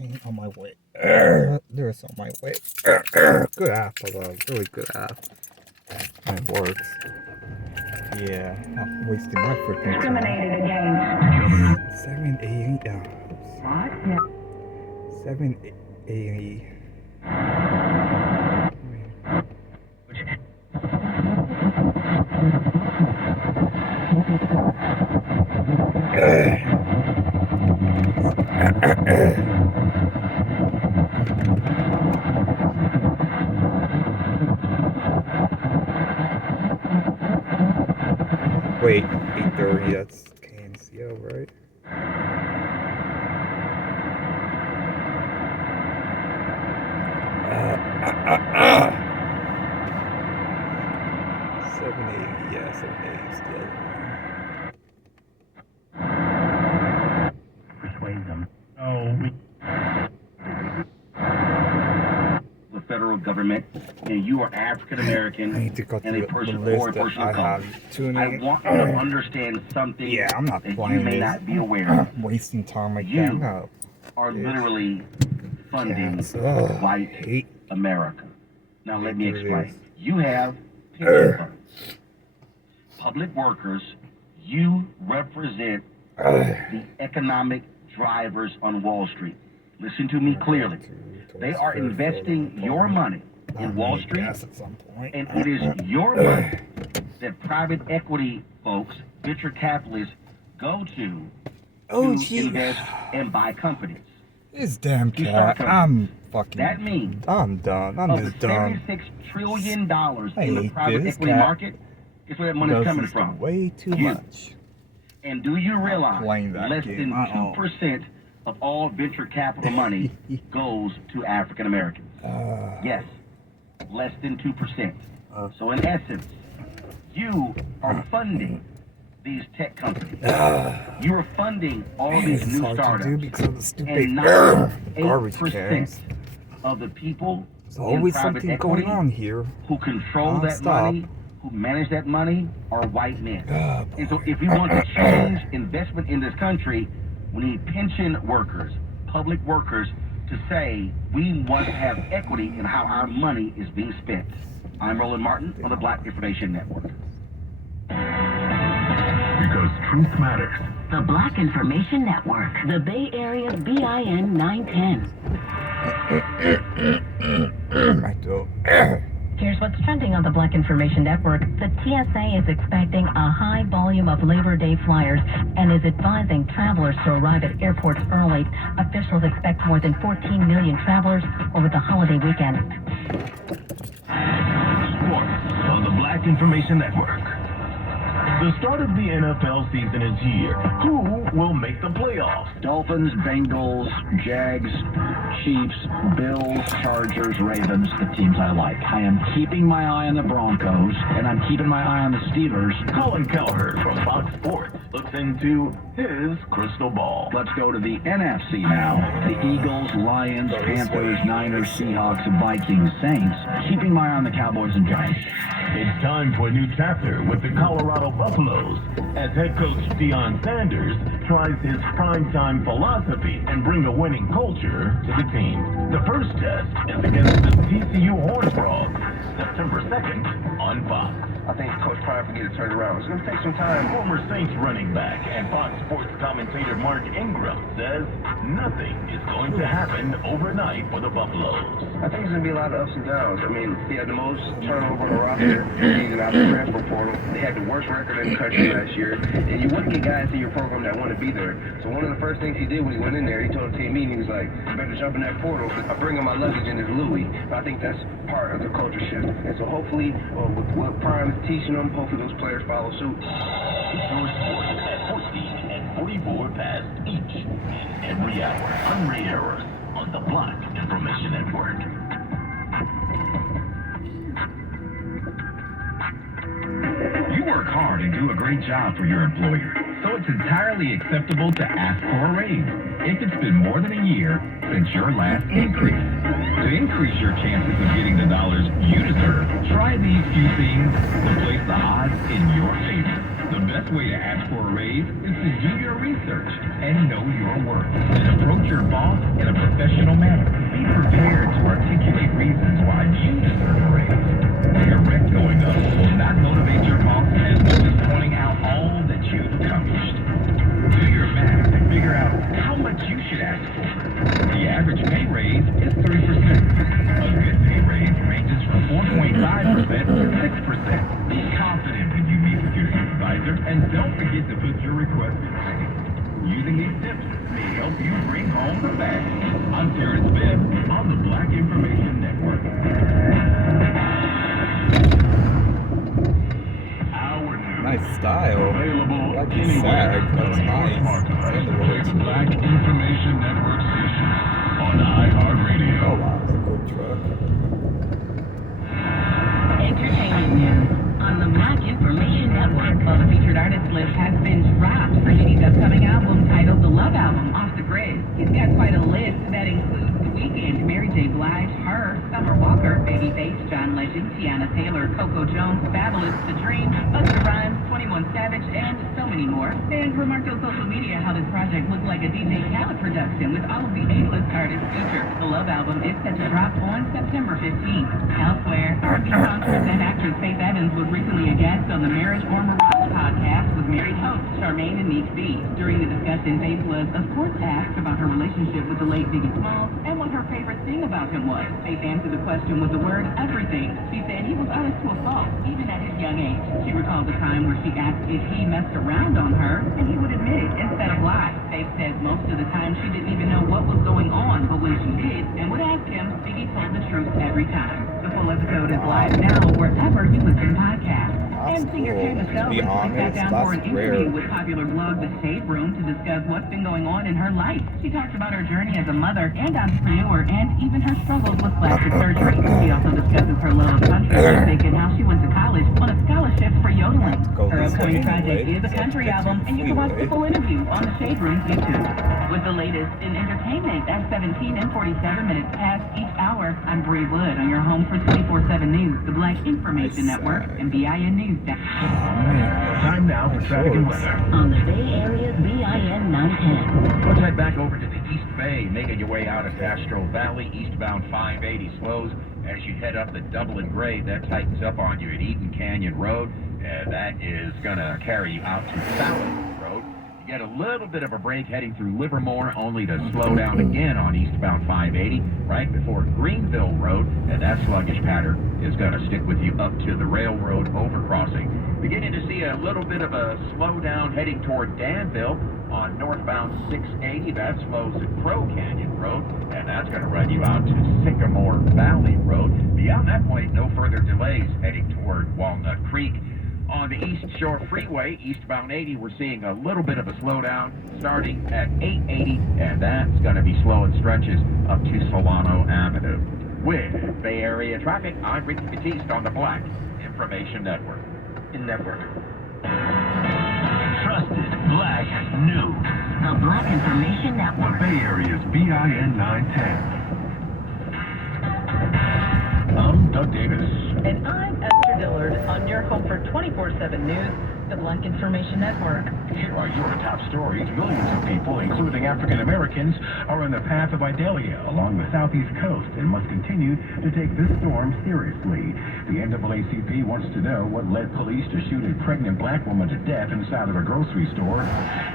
On my way. There's on my way. Good app, although. Really good app. And it works. Yeah, I'm wasting my freaking Discriminated against. 780. What? 780. Wait, 8:30, that's KNCO, right? Yeah, 780 is the other one. Persuade them. The federal government, and you are African American and a person or a person of color. I want you to understand something that you may not be aware of. I'm wasting time like You that. are literally funding white America. Now let me explain. You have pension funds. Public workers, you represent the economic drivers on Wall Street. Listen to me clearly. They are investing your money in Wall Street, and it is your money that private equity folks, venture capitalists, go to invest and buy companies. This damn cat, I'm fucking... That means I'm done. I'm just done. $76 trillion in the private equity market is where that money's coming from. Way too much. And do you realize less than 2% of all venture capital money goes to African Americans? Yes, less than 2%. So in essence, you are funding these tech companies. You are funding all these new startups, and 98% of the people in private equity who control that money, who manage that money, are white men. And so if we want to change investment in this country, we need pension workers, public workers, to say we want to have equity in how our money is being spent. I'm Roland Martin on the Black Information Network. Because truth matters. The Black Information Network, the Bay Area's BIN 910. Here's what's trending on the Black Information Network. The TSA is expecting a high volume of Labor Day flyers and is advising travelers to arrive at airports early. Officials expect more than 14 million travelers over the holiday weekend. Sports on the Black Information Network. The start of the NFL season is here. Who will make the playoffs? Dolphins, Bengals, Jags, Chiefs, Bills, Chargers, Ravens, the teams I like. I am keeping my eye on the Broncos, and I'm keeping my eye on the Steelers. Colin Cowherd from Fox Sports looks into his crystal ball. Let's go to the NFC now. The Eagles, Lions, Panthers, Niners, Seahawks, Vikings, Saints. Keeping my eye on the Cowboys and Giants. It's time for a new chapter with the Colorado Buffaloes as head coach Deion Sanders tries his primetime philosophy and bring a winning culture to the team. The first test is against the TCU Horned Frogs, September 2nd on Fox. I think Coach Prime can get it turned around. It's going to take some time. Former Saints running back and Fox Sports commentator Mark Ingram says nothing is going to happen overnight for the Buffaloes. I think it's going to be a lot of ups and downs. I mean, he had the most turnover on the roster. He's out the transfer portal. They had the worst record in the country last year. And you wouldn't get guys in your program that want to be there. So one of the first things he did when he went in there, he told the team meeting, he was like, you better jump in that portal because I bring in my luggage in this Louis. But I think that's part of the culture shift. And so hopefully, with what Prime is teaching them, hopefully those players follow suit. It's your sports at 14 and 44 past each and every hour. I'm Ray Harris on the Black Information Network. You work hard and do a great job for your employer, so it's entirely acceptable to ask for a raise if it's been more than a year since your last increase. To increase your chances of getting the dollars you deserve, try these few things to place the odds in your favor. The best way to ask for a raise raise is to do your research and know your worth. And approach your boss in a professional manner. Be prepared to articulate reasons why you deserve a raise. Your rent going up will not motivate your boss as much as pointing out all that you've accomplished. Do your math and figure out how much you should ask for. The average pay raise is 3%. A good pay raise ranges from 4.5% to 6%. Be confident when you meet with your supervisor, and don't forget to put your request in writing. Using these tips may help you bring home the bag. I'm Terrence Bibb on the Black Information Network. Nice style. Available Like it's sag. That's nice. And the words. Black Information Network station on iHeartRadio. Oh wow, it's a good truck. Entertainment news on the Black Information Network. Well, the featured artist list has been dropped for Diddy's upcoming album titled The Love Album, Off the Grid. He's got quite a list that includes The Weeknd, Mary J. Blige, Her, Summer Walker, Babyface, John Legend, Tiana Taylor, Coco Jones, Fabulous, The Dream, Busta Rhymes, 21 Savage, and so many more. Fans remarked on social media how this project looked like a DJ Khaled production with all of the A-list artists featured. The Love Album is set to drop on September 15th. Elsewhere, R&B songstress and actress Faith Evans was recently a guest on the Marriage or Mirage podcast with married hosts Charmaine and Neek B. During the discussion, Faith was, of course, asked about her relationship with the late Biggie Smalls and what her favorite thing about him was. Faith answered the question with the word everything. She said he was honest to a fault, even at his young age. She recalled the time where she asked if he messed around on her, and he would admit it instead of lie. Faith says most of the time she didn't even know what was going on, but when she did and would ask him, Biggie told the truth every time. The full episode is live now wherever you listen to podcasts. And singer Kay Michelle recently sat down for an interview with popular blog The Shade Room to discuss what's been going on in her life. She talked about her journey as a mother and entrepreneur, and even her struggles with plastic surgery. She also discusses her love of country music and how she went to college on a scholarship for yodeling. Her upcoming project is a country album, and you can watch the full interview on The Shade Room's YouTube. With the latest in entertainment at 17 and 47 minutes past each hour, I'm Bree Wood on your home for 24/7 News, the Black Information Network, and BIN News. Time now for traffic and weather. On the Bay Area's BIN 910. Let's head back over to the East Bay, making your way out of Castro Valley, eastbound 580 slows as you head up the Dublin grade. That tightens up on you at Eaton Canyon Road, and that is going to carry you out to Fallon Road. You get a little bit of a break heading through Livermore, only to slow down again on eastbound 580 right before Greenville Road, and that sluggish pattern is going to stick with you up to the railroad overcrossing. Beginning to see a little bit of a slowdown heading toward Danville on northbound 680. That slows at Crow Canyon Road, and that's going to run you out to Sycamore Valley Road. Beyond that point, no further delays heading toward Walnut Creek. On the East Shore Freeway, eastbound 80, we're seeing a little bit of a slowdown starting at 880, and that's going to be slow in stretches up to Solano Avenue. With Bay Area traffic, I'm Ricky Batiste on the Black Information Network. Trusted Black News. The Black Information Network. Bay Area's BIN 910. I'm Doug Davis. And I'm Esther Dillard on your home for 24/7 News, the Black Information Network. Here are your top stories. Millions of people, including African Americans, are on the path of Idalia along the southeast coast and must continue to take this storm seriously. The NAACP wants to know what led police to shoot a pregnant black woman to death inside of a grocery store.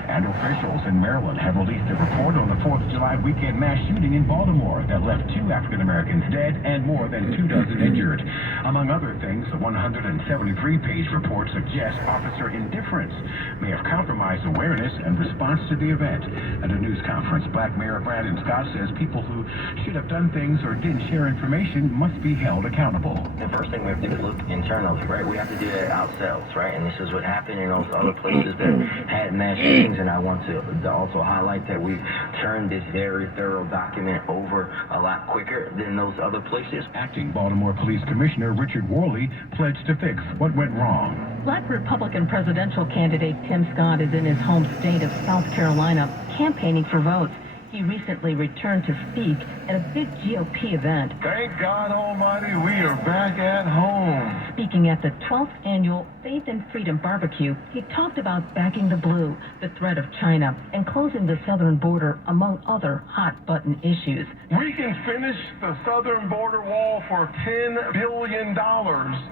And officials in Maryland have released a report on the 4th of July weekend mass shooting in Baltimore that left 2 African Americans dead and more than 24 injured. Among other things, the 173-page report suggests officer indifference may have compromised awareness and response to the event. At a news conference, Black Mayor Brandon Scott says people who should have done things or didn't share information must be held accountable. The first thing we have to do is look internally, right? We have to do that ourselves, right? And this is what happened in those other places that had mass shootings, and I want to also highlight that we've turned this very thorough document over a lot quicker than those other places. Acting Baltimore Police Commissioner Richard Worley pledged to fix what went wrong. Black Republican presidential candidate Tim Scott is in his home state of South Carolina campaigning for votes. He recently returned to speak at a big GOP event. Thank God Almighty, we are back at home. Speaking at the 12th annual Faith and Freedom Barbecue, he talked about backing the blue, the threat of China, and closing the southern border, among other hot-button issues. We can finish the southern border wall for $10 billion.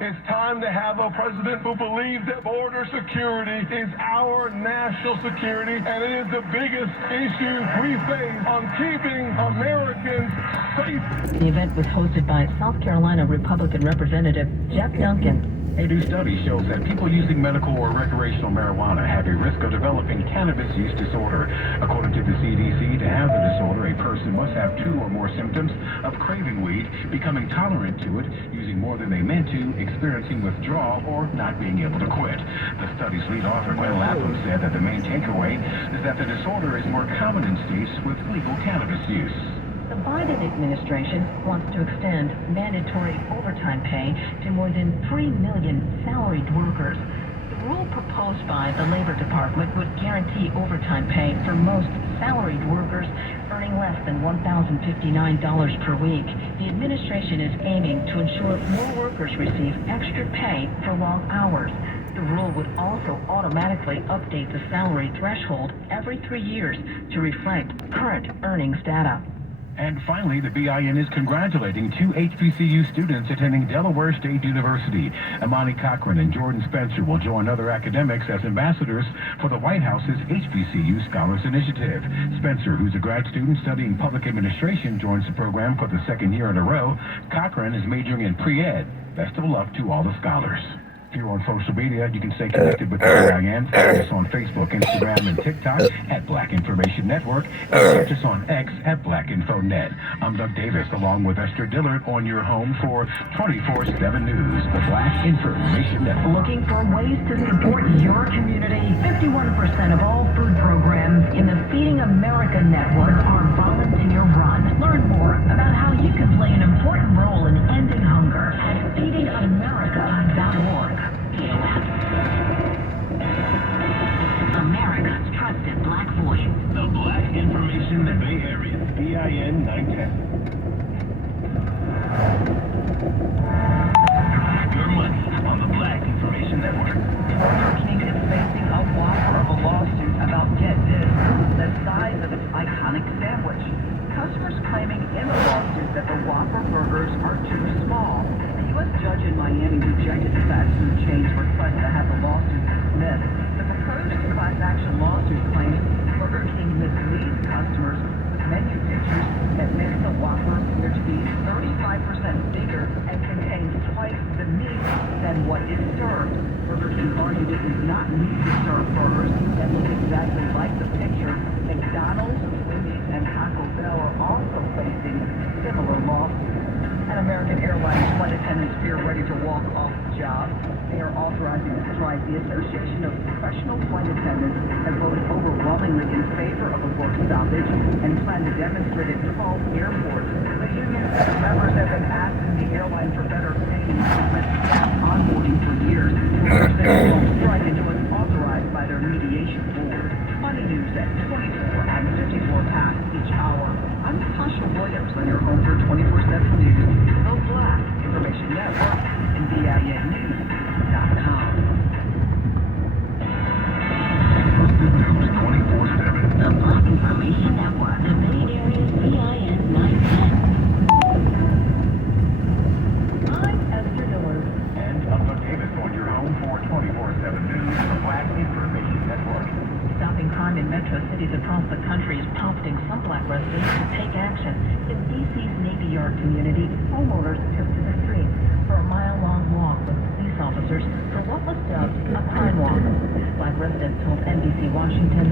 It's time to have a president who believes that border security is our national security, and it is the biggest issue we face on keeping Americans safe. The event was hosted by South Carolina Republican Representative Jeff Duncan. A new study shows that people using medical or recreational marijuana have a risk of developing cannabis use disorder. According to the CDC, to have the disorder, a person must have 2 or more symptoms of craving weed, becoming tolerant to it, using more than they meant to, experiencing withdrawal, or not being able to quit. The study's lead author, Glenn Lapham, said that the main takeaway is that the disorder is more common in states with legal cannabis use. The Biden administration wants to extend mandatory overtime pay to more than 3 million salaried workers. The rule proposed by the Labor Department would guarantee overtime pay for most salaried workers earning less than $1,059 per week. The administration is aiming to ensure more workers receive extra pay for long hours. The rule would also automatically update the salary threshold every 3 years to reflect current earnings data. And finally, the BIN is congratulating 2 HBCU students attending Delaware State University. Amani Cochran and Jordan Spencer will join other academics as ambassadors for the White House's HBCU Scholars Initiative. Spencer, who's a grad student studying public administration, joins the program for the 2nd year in a row. Cochran is majoring in pre-ed. Best of luck to all the scholars. If you're on social media, you can stay connected with the BIN. Find us on Facebook, Instagram, and TikTok at Black Information Network, and search us on X at BlackInfoNet. I'm Doug Davis, along with Esther Dillard, on your home for 24/7 News, the Black Information Network. Looking for ways to support your community? 51% of all food programs in the Feeding America network are volunteer-run. Learn more about how you can play an important role in ending hunger at feedingamerica.org. America's trusted Black voice. The Black Information Bay Area, BIN 910. Your money on the Black Information Network. Burger King is facing a whopper of a lawsuit about, get this, the size of its iconic sandwich. Customers claiming in the lawsuit that the Whopper burgers are too small. A U.S. judge in Miami rejected the fast food chain's request to have the lawsuit dismissed. The proposed class action lawsuit claims Burger King misleads customers with menu pictures that make the Whopper appear to be 35% bigger and contains twice the meat than what is served. Burger King argued it was not meat to serve burgers that look exactly like the picture. McDonald's, Wendy's, and Taco Bell are also facing similar lawsuits. And American Airlines flight attendants fear ready to walk off the job. They are authorizing the strike. The Association of Professional Flight Attendants has voted overwhelmingly in favor of a work stoppage and plan to demonstrate at 12 airports. The union members have been asking the airline for better pay and staff onboarding for years. They won't strike until it's authorized by their mediation board. Money news at 24 and 54 past each hour. I'm Natasha Williams on your home for 24/7 News, the Black Information Network, and BINnews.com. Trusted News 24/7. The Black Information Network, the Bay Area's BIN 910. I'm Esther Dillard. And I'm Doug Davis, on your home for 24/7 News, the Black Information Network. Stopping crime in metro cities across the country is prompting some Black residents to take action. In D.C.'s Navy Yard community, homeowners took to the streets for a mile-long walk with police officers for what was dubbed a crime walk. Black residents told NBC Washington,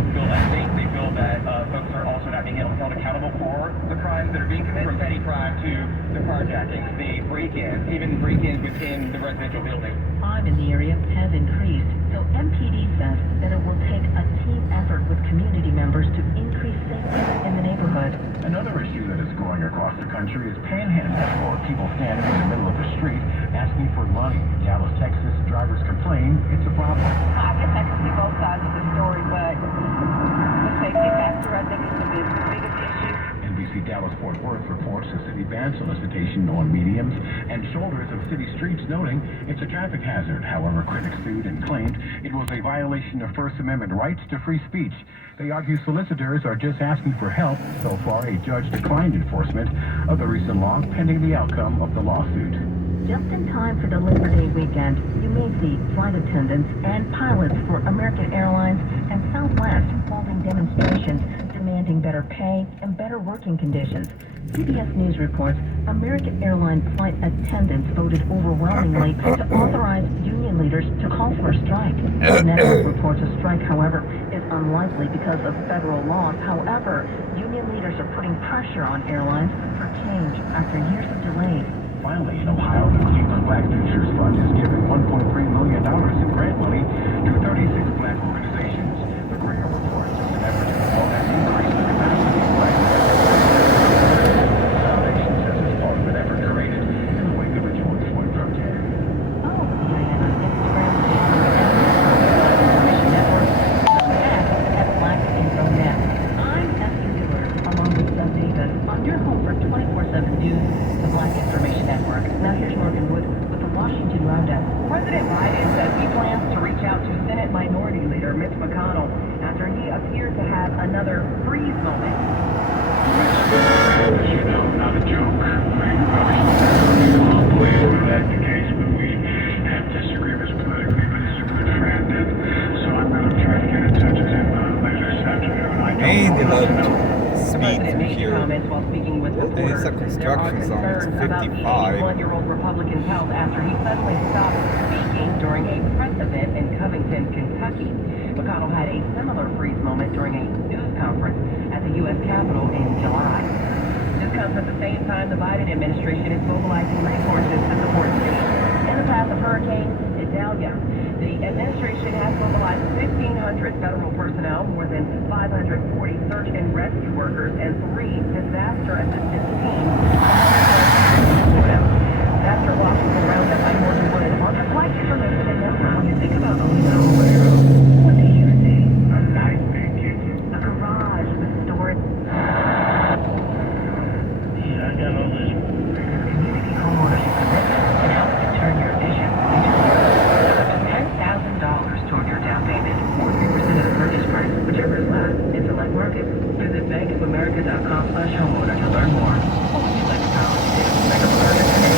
They feel that folks are also not being held accountable for the crimes that are being committed, from petty crime to the carjackings, the break-ins, even break-ins within the residential building. Crime in the area has increased, so MPD says that it will take a team effort with community members to increase safety in the neighborhood. Another issue that is growing across the country is panhandling, or people standing in the middle of the street asking for money. In Dallas, Texas, drivers complain it's a problem. I guess I can see both sides of the story, but the safety factor, I think, is the biggest issue. Dallas-Fort Worth reports a city ban solicitation on mediums and shoulders of city streets, noting it's a traffic hazard. However, critics sued and claimed it was a violation of First Amendment rights to free speech. They argue solicitors are just asking for help. So far, a judge declined enforcement of the recent law, pending the outcome of the lawsuit. Just in time for the Labor Day weekend, you may see flight attendants and pilots for American Airlines and Southwest holding demonstrations demanding better pay and better working conditions. CBS News reports American Airlines flight attendants voted overwhelmingly to authorize union leaders to call for a strike. The network reports a strike, however, is unlikely because of federal laws. However, union leaders are putting pressure on airlines for change after years of delays. Finally, in Ohio, the Cleveland Black Futures Fund is giving $1.3 million in grant money to 36 black organizations. The Courier reports it's an effort to promote and increase the capacity of black the foundation says it's part of an effort created in the wake of the George Floyd protest. Follow BIN on Instagram, Facebook, and Information Network, at BlackInfoNet. I'm Esther Dillard, along with Seth Davis, on your home for 24/7 news, the Black Information Network. Now here's Morgan Wood with the Washington Roundup. President Biden says he plans to reach out to Senate Minority Leader Mitch McConnell after he appeared to have another freeze moment. As you know, not a joke. Obviously, that's the case when we have disagreements politically, but he's a good friend, and so I'm going to try to get in touch with him later this afternoon. And they love speed President made here. comments while speaking with reporters. It's a There are construction zone. It's concerns about 55. 81-year-old Republican's health after he suddenly stopped speaking during a press event in Covington, Kentucky. McConnell had a similar freeze moment during a news conference at the U.S. Capitol in July. This comes at the same time the Biden administration is mobilizing resources to support cities in the path of Hurricane Idalia. The administration has mobilized 1,500 federal personnel, more than 540 search and rescue workers, and 3 disaster assistance teams. That's your Washington Roundup. I'm Morgan Wood on the Black Information Network. When you think about Solano, what do you see? A nice big kitchen. A garage with storage. Yeah, I got all this. Community homeownership commitment can help you turn your vision into $10,000 toward your down payment or 3% of the purchase price, whichever is less. In select markets, visit bankofamerica.com/homeowner to learn more. What would you like to know? Bank of America today.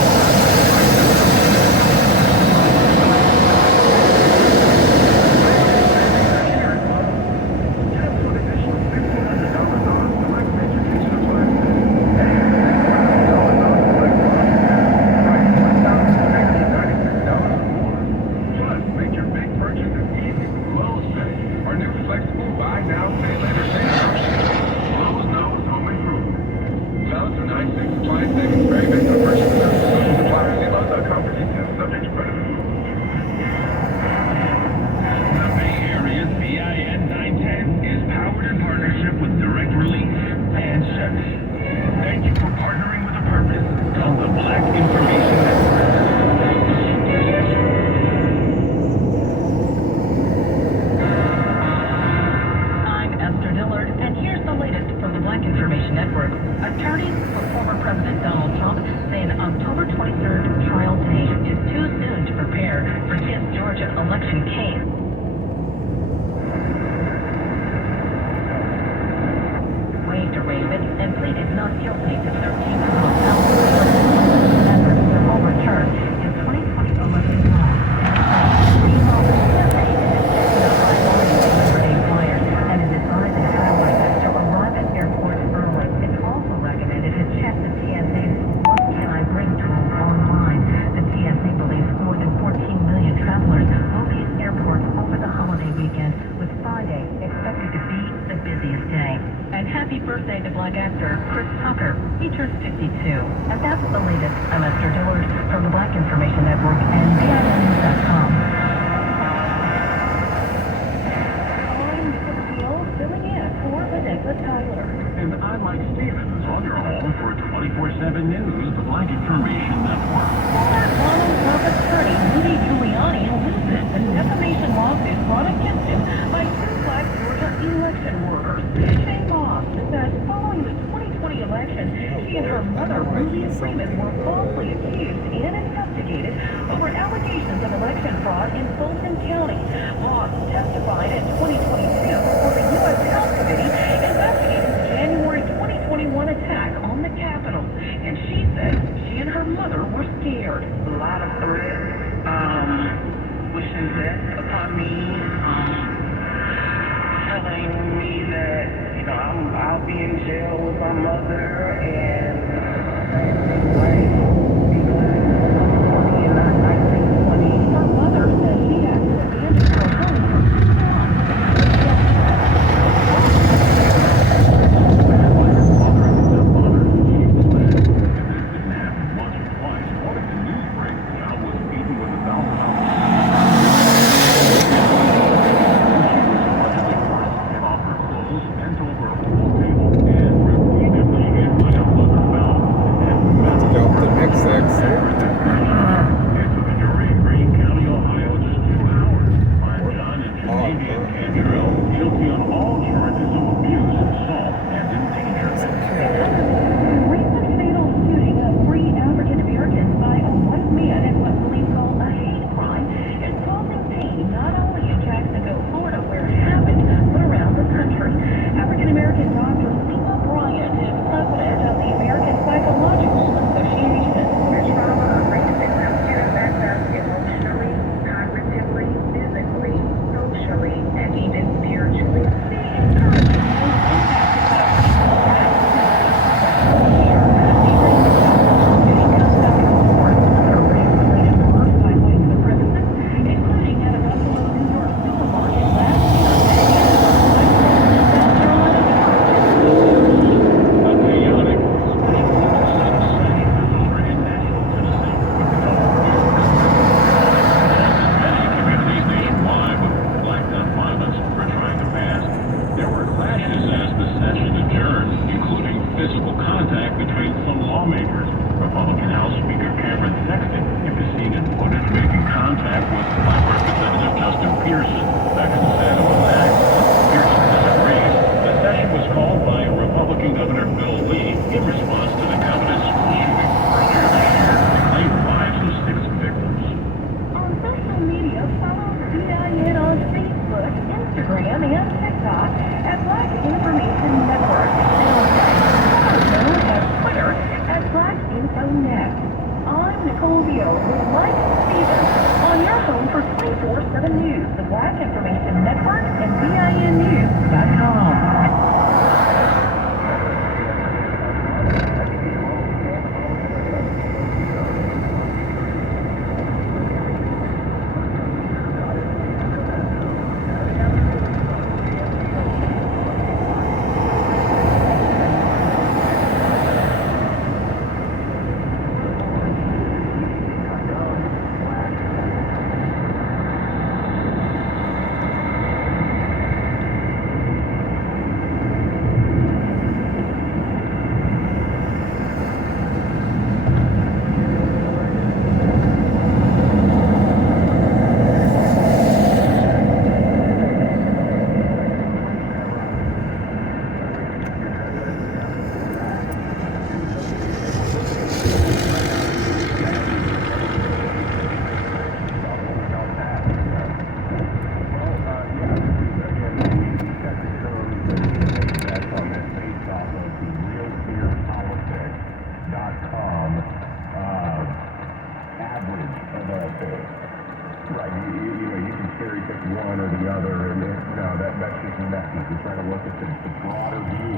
election. She and her mother, Ruby Freeman, were falsely accused and investigated over allegations of election fraud in Fulton County. Moss testified in 2022 before the U.S. House Committee investigating the January 2021 attack on the Capitol. And she said she and her mother were scared. A lot of threats, wishing death upon me, telling me that, you know, I'll be in jail with my mother and Her mother said she had to abandon her home for 2 Let's go up to the next exit. Recent fatal shooting of 3 African Americans by a white man in what police call a hate crime is causing pain not only in Jacksonville, Florida, where it happened, but around the country. African American Dr. Lima Bryant is president of the American Psychological Association. The trauma of rape victims can affect us emotionally, cognitively, physically, socially, and even spiritually. One or the other, and that's just messy. We're trying to look at the broader view